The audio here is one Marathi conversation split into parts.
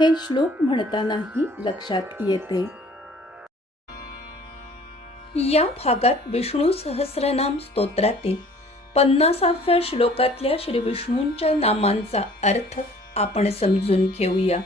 हे श्लोक म्हणतानाही लक्षात येते. या भागात विष्णू सहस्रनाम स्तोत्रातील पन्नासाव्या श्लोकातल्या श्री विष्णूंच्या नामांचा अर्थ आपण समजून घेऊया.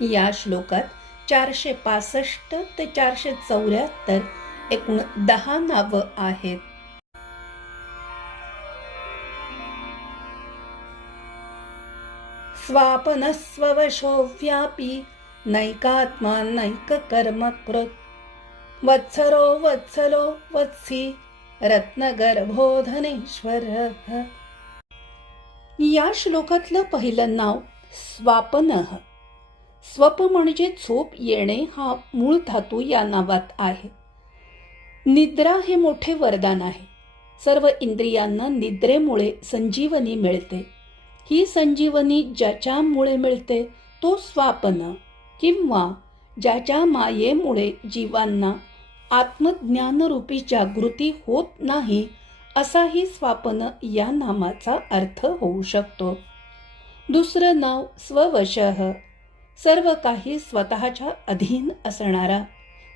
या श्लोकात चारशे पासष्ट ते चारशे चौऱ्याहत्तर एकूण दहा नावं आहेत. स्वापनस्वशो व्यापी नैकात्मा नैककर्मकृत् वत्सरो वत्सलो वत्सी रत्नगर्भोधनेश्वर। या श्लोकातलं पहिलं नाव स्वापनः। स्वप म्हणजे झोप येणे हा मूळ धातू या नावात आहे। निद्रा हे मोठे वरदान आहे। सर्व इंद्रियांना निद्रेमुळे संजीवनी मिळते। ही संजीवनी ज्याच्यामुळे मिळते तो स्वापन किंवा ज्याच्या मायेमुळे जीवांना आत्मज्ञानरूपी जागृती होत नाही असाही स्वापन या नामाचा अर्थ होऊ शकतो. दुसरं नाव स्ववशः. सर्व काही स्वतःच्या अधीन असणारा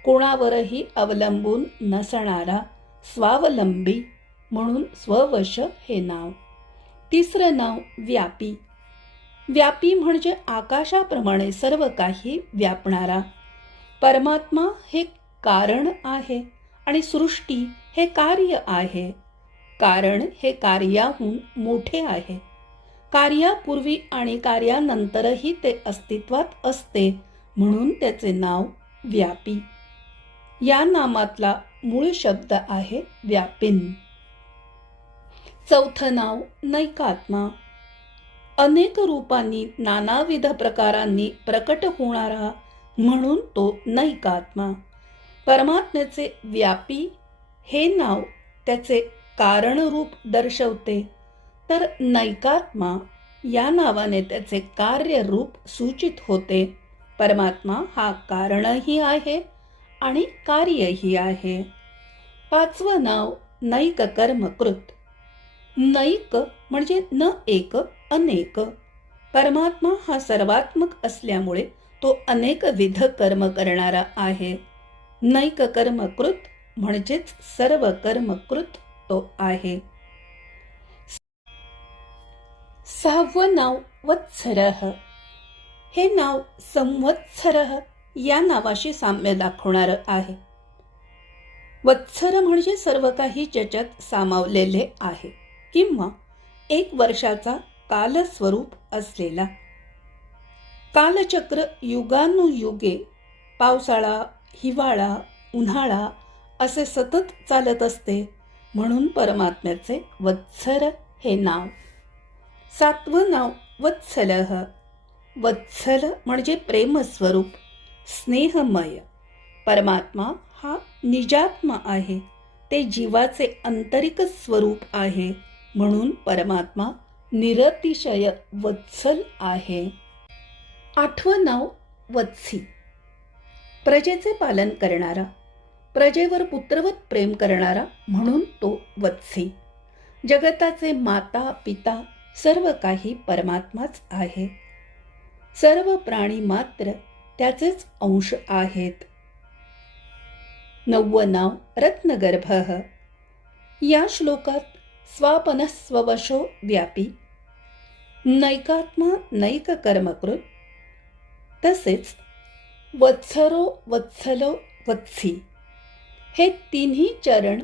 कोणावरही अवलंबून नसणारा स्वावलंबी म्हणून स्ववश हे नाव. तिसरं नाव व्यापी. व्यापी म्हणजे आकाशाप्रमाणे सर्व काही व्यापणारा. परमात्मा हे कारण आहे आणि सृष्टी हे कार्य आहे. कारण हे कार्याहून मोठे आहे. कार्यापूर्वी आणि कार्यानंतरही ते अस्तित्वात असते म्हणून त्याचे नाव व्यापी. या नामातला मूळ शब्द आहे व्यापिन. चौथं नाव नैकात्मा. अनेक रूपांनी नानाविध प्रकारांनी प्रकट होणारा म्हणून तो नैकात्मा. परमात्म्याचे व्यापी हे नाव त्याचे कारणरूप दर्शवते. तर नैकात्मा या नावाने त्याचे कार्यरूप सूचित होते. परमात्मा हा कारणही आहे आणि कार्यही आहे. पाचवं नाव नैक कर्मकृत नैक म्हणजे न एक अनेक. परमात्मा हा सर्वात्मक असल्यामुळे तो अनेक विध कर्म करणारा आहे. नैक कर्मकृत म्हणजेच सर्व कर्मकृत तो आहे. सहावं नाव वत्सर. हे नाव संवत्सर या नावाशी साम्य दाखवणारं आहे. वत्सर म्हणजे सर्व काही ज्याच्यात सामावलेले आहे. किंवा एक वर्षाचा कालस्वरूप असलेला. कालचक्र युगानुयुगे पावसाळा हिवाळा उन्हाळा असे सतत चालत असते म्हणून परमात्म्याचे वत्सर हे नाव. सातवं नाव वत्सल. वत्सल म्हणजे प्रेमस्वरूप स्नेहमय. परमात्मा हा निजात्मा आहे. ते जीवाचे आंतरिक स्वरूप आहे. म्हणून परमात्मा निरतिशय वत्सल आहे. आठवं नाव वत्सी. प्रजेचे पालन करणारा प्रजेवर पुत्रवत प्रेम करणारा म्हणून तो वत्सी. जगताचे माता पिता सर्व काही परमात्माच आहे. सर्व प्राणी मात्र त्याचेच अंश आहेत. नववं नाव रत्नगर्भ. या श्लोकात स्वापनस्वशो व्यापी। नैकात्मा नैक कर्मकृत तसेच वत्सरो वत्सलो वत्सी। हे तिन्ही चरण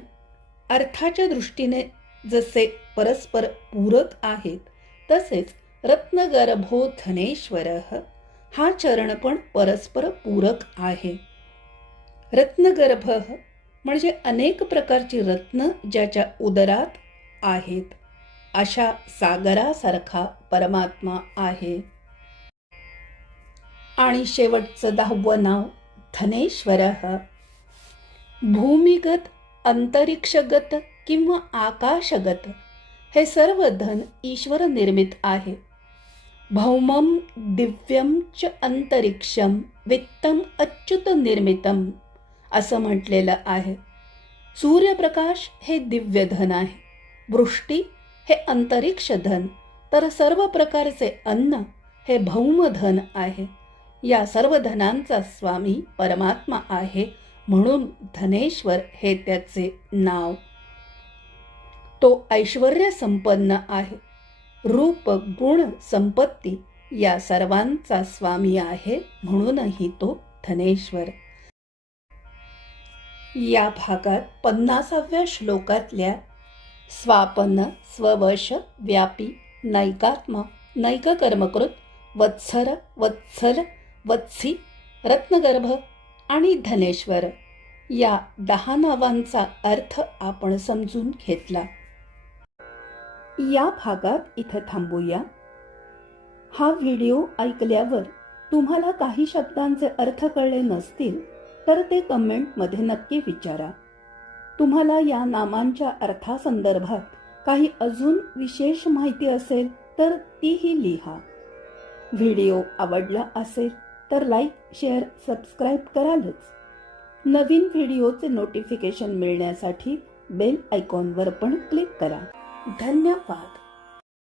अर्थाच्या दृष्टीने जसे परस्पर पूरक आहेत तसेच रत्नगर्भो धनेश्वर हा चरण पण परस्पर पूरक आहे। रत्नगर्भ म्हणजे अनेक प्रकारची रत्न ज्याच्या उदरात आहेत. अशा सागरासारखा परमात्मा आहे. आणि शेवटचं दहावं नाव धनेश्वरः. भूमिगत अंतरिक्षगत किंवा आकाशगत हे सर्व धन ईश्वर निर्मित आहे. भौमं दिव्यं च अंतरिक्षम वित्तम अच्युत निर्मितम असं म्हटलेलं आहे. सूर्यप्रकाश हे दिव्य धन आहे. वृष्टी हे अंतरिक्ष धन तर सर्व प्रकारचे अन्न हे भौमधन आहे. या सर्व धनांचा स्वामी परमात्मा आहे म्हणून धनेश्वर हे त्याचे नाव. तो ऐश्वर संपन्न आहे. रूप गुण संपत्ती या सर्वांचा स्वामी आहे म्हणूनही तो धनेश्वर. या भागात पन्नासाव्या श्लोकातल्या स्वापन स्ववश व्यापी नैकात्मा नैक कर्मकृत वत्सर वत्सल वत्सी रत्नगर्भ आणि धनेश्वर. या दहा नावांचा अर्थ आपण समजून घेतला. या भागात इथं थांबूया. हा व्हिडिओ ऐकल्यावर तुम्हाला काही शब्दांचे अर्थ कळले नसतील तर ते कमेंटमध्ये नक्की विचारा. तुम्हाला या नामांच्या अर्थासंदर्भात काही अजून विशेष माहिती असेल तर तीही लिहा. व्हिडिओ आवडला असेल तर लाईक शेअर सबस्क्राईब करालच. नवीन व्हिडिओचे नोटिफिकेशन मिळण्यासाठी बेल आयकॉनवर पण क्लिक करा. धन्यवाद.